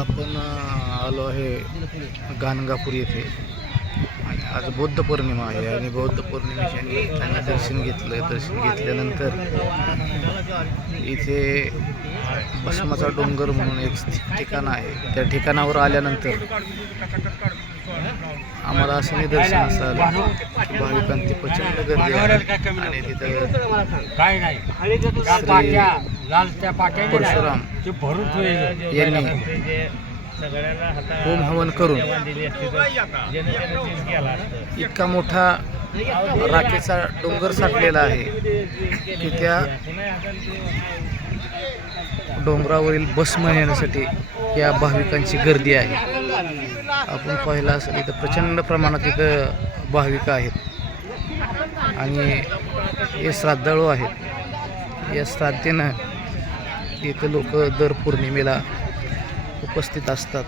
आपण आलो आहे गाणगापूर येथे आणि आज बौद्ध पौर्णिमा आहे आणि बौद्ध पौर्णिमेच्या निमित्ताने दर्शन घेतलं. दर्शन घेतल्यानंतर इथे भस्माचा डोंगर म्हणून एक ठिकाण आहे. त्या ठिकाणावर आल्यानंतर आम्हाला असं निदर्शनास आलं की भाविकांची प्रचंड गर्दी आहे आणि तिथं परशुराम यांनी होम हवन करून इतका मोठा राखेचा डोंगर साठलेला आहे की त्या डोंगरावरील भस्म येण्यासाठी या भाविकांची गर्दी आहे. आपण पाहिलं असेल इथं प्रचंड प्रमाणात इथं भाविक आहेत आणि हे श्राद्धाळू आहेत. या श्राद्धेनं इथं लोक दर पौर्णिमेला उपस्थित असतात.